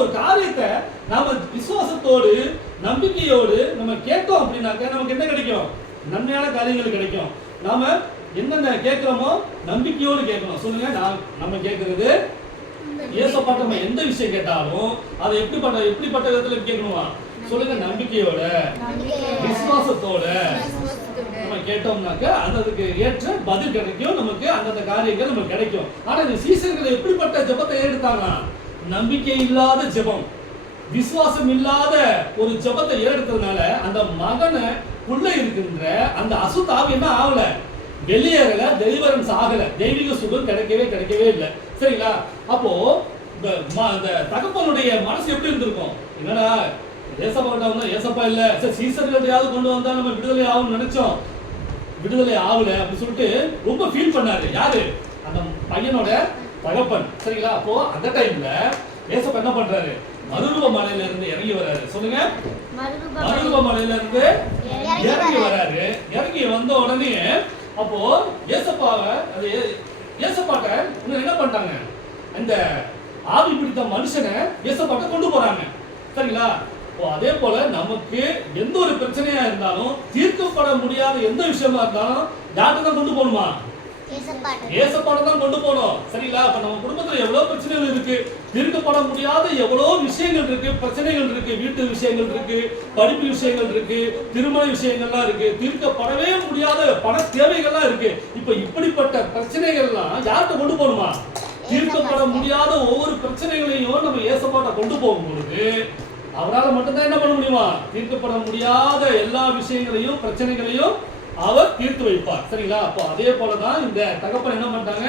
ஒரு காரியத்தை நாம விசுவாசத்தோடு நம்பிக்கையோடு நம்ம கேட்டோம் அப்படின்னாக்க நமக்கு என்ன கிடைக்கும்? நன்மையான காரியங்கள் கிடைக்கும். நாம என்னென்ன கேட்கிறோமோ நம்பிக்கையோடு கேட்கணும். சொல்லுங்க நான் நம்ம கேட்கறது ஏசப்பாட்ட எந்த விஷயம் கேட்டாலும் அதை எப்படிப்பட்ட எப்படிப்பட்ட விதத்துல கேட்கணுமா? சொல்லுங்க நம்பிக்கையோட விசுவாசத்தோட நம்ம கேட்டோம்னாக்க அதுக்கு ஏற்ற பதில் கிடைக்கும். நமக்கு அந்தந்த காரியங்கள் நமக்கு கிடைக்கும். ஆனா இந்த சீசர்கள் எப்படிப்பட்ட ஜெபத்தை ஏறெடுத்தாங்க நம்பிக்கை இல்லாத ஜெபம். விசுவாசம் இல்லாத ஒரு ஜெபத்தை ஏறெடுத்ததுனால அந்த மகனை உள்ள இருக்கின்ற அந்த அசுத்தாவி என்ன ஆகல? வெளியேறல டெலிவரன்ஸ் ஆகல. தெய்வீக சுகம் கிடைக்கவே கிடைக்கவே இல்லை. சரிங்களா? அப்போ இந்த தகப்பனுடைய மனசு எப்படி இருந்திருக்கும்? என்னடா ஏசப்பா கிட்ட ஏசப்பா இல்ல? சரி சீசர்களையாவது கொண்டு வந்தா நம்ம விடுதலை ஆகும்னு நினைச்சோம். விடுதலை ஆகல அப்படின்னு சொல்லிட்டு ரொம்ப ஃபீல் பண்ணாரு. யாரு? அந்த பையனோட தகப்பன். சரிங்களா? அப்போ அந்த டைம்ல ஏசப்பா என்ன பண்றாரு? மருருவ மலையில இருந்து இறங்கி வராரு. சொல்லுங்க. மருருவ மலையில இருந்து இறங்கி வராரு. இறங்கி வந்த உடனே அப்போ ஏசப்பாவை அது ஏசப்பாட்ட இன்னும் என்ன பண்ணிட்டாங்க? அந்த ஆவி பிடித்த மனுஷனை ஏசப்பாட்ட கொண்டு போறாங்க. சரிங்களா? அதே போல நமக்கு எந்த ஒரு பிரச்சனையா இருந்தாலும் தீர்க்கப்பட முடியாத எந்த விஷயமா இருந்தாலும் யார்கிட்ட கொண்டு போகணுமா? ஏசப்பாட. தான் கொண்டு போகணும் சரிங்களா? அப்ப நம்ம குடும்பத்துல எவ்வளவு பிரச்சனைகள் இருக்கு? தீர்க்கப்பட முடியாத எவ்வளவு விஷயங்கள் இருக்கு? பிரச்சனைகள் இருக்கு. வீட்டு விஷயங்கள் இருக்கு. படிப்பு விஷயங்கள் இருக்கு. திருமண விஷயங்கள்லாம் இருக்கு. தீர்க்கப்படவே முடியாத பண தேவைகள்லாம் இருக்கு. இப்ப இப்படிப்பட்ட பிரச்சனைகள்லாம் யார்கிட்ட கொண்டு போகணுமா? தீர்க்கப்பட முடியாத ஒவ்வொரு பிரச்சனைகளையும் நம்ம ஏசப்பாட்ட கொண்டு போகும் பொழுது அவரால் மட்டும்தான் என்ன பண்ண முடியுமா? தீர்க்கப்பட முடியாத எல்லா விஷயங்களையும் பிரச்சனைகளையும் அவர் தீர்த்து வைப்பார். சரிங்களா? அப்போ அதே போல தான் இந்த தகப்பன் என்ன பண்ணிட்டாங்க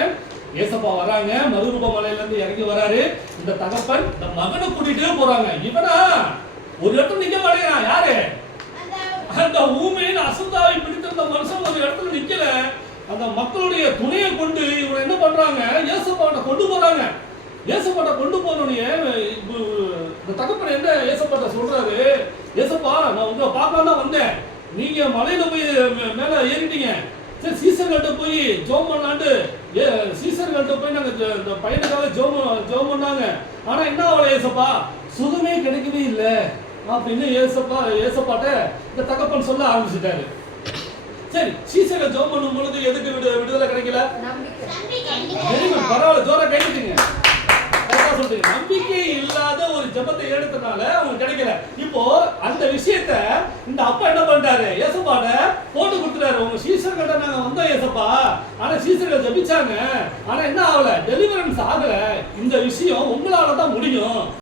ஏசப்பா வராங்க. மறுரூப மலையிலேருந்து இறங்கி வராரு. இந்த தகப்பன் இந்த மகனை கூட்டிகிட்டே போறாங்க. இவனா ஒரு இடத்துல நிக்க மாட்டேங்கிறான். யாரு? அந்த ஊமையின் அசந்தாவை பிடித்திருந்த மனுஷன் ஒரு இடத்துல நிக்கல. அந்த மக்களுடைய துணையை கொண்டு இவனை என்ன பண்றாங்க? ஏசப்பாட்ட கொண்டு போறாங்க. ஏசப்பாட்ட கொண்டு போனோடனே இந்த தகப்பன் என்ன ஏசப்பாட்ட சொல்றாரு? ஏசப்பா நான் உங்களை பார்க்கலாம் தான் வந்தேன். நீங்க மலையில போய் மேல ஏறிட்டீங்க. சரி சீசர்கள்ட்ட போய் ஜோம் பண்ணலான்ட்டு ஏ சீசர்கள்ட்ட போய் நாங்க ஜ- இந்த பையனுக்காக ஜோம் ஜோம் பண்ணாங்க ஆனா என்ன ஆகல ஏசப்பா? சுகமே கிடைக்கவே இல்லை. அப்படின்னு ஏசப்பா ஏசப்பாட்ட இந்த தகப்பன் சொல்ல ஆரம்பிச்சிட்டாரு. சரி சீசர்கள் ஜோம் பண்ணும் பொழுது எதுக்கு விடு விடுதலை கிடைக்கல? பரவாயில்ல ஜோரா கைட்டுங்க கரெக்டா சொல்றீங்க நம்பிக்கை இல்லாத ஒரு ஜெபத்தை எடுத்தனால அவங்களுக்கு கிடைக்கல இப்போ அந்த விஷயத்த இந்த அப்பா என்ன பண்ணிட்டாரு? ஏசப்பாட போட்டு கொடுத்துட்டாரு. உங்க சீசர்கிட்ட நாங்க வந்தோம் ஏசப்பா. ஆனா சீசர்கள் ஜெபிச்சாங்க. ஆனா என்ன ஆகல? டெலிவரன்ஸ் ஆகல. இந்த விஷயம் உங்களால தான் முடியும்.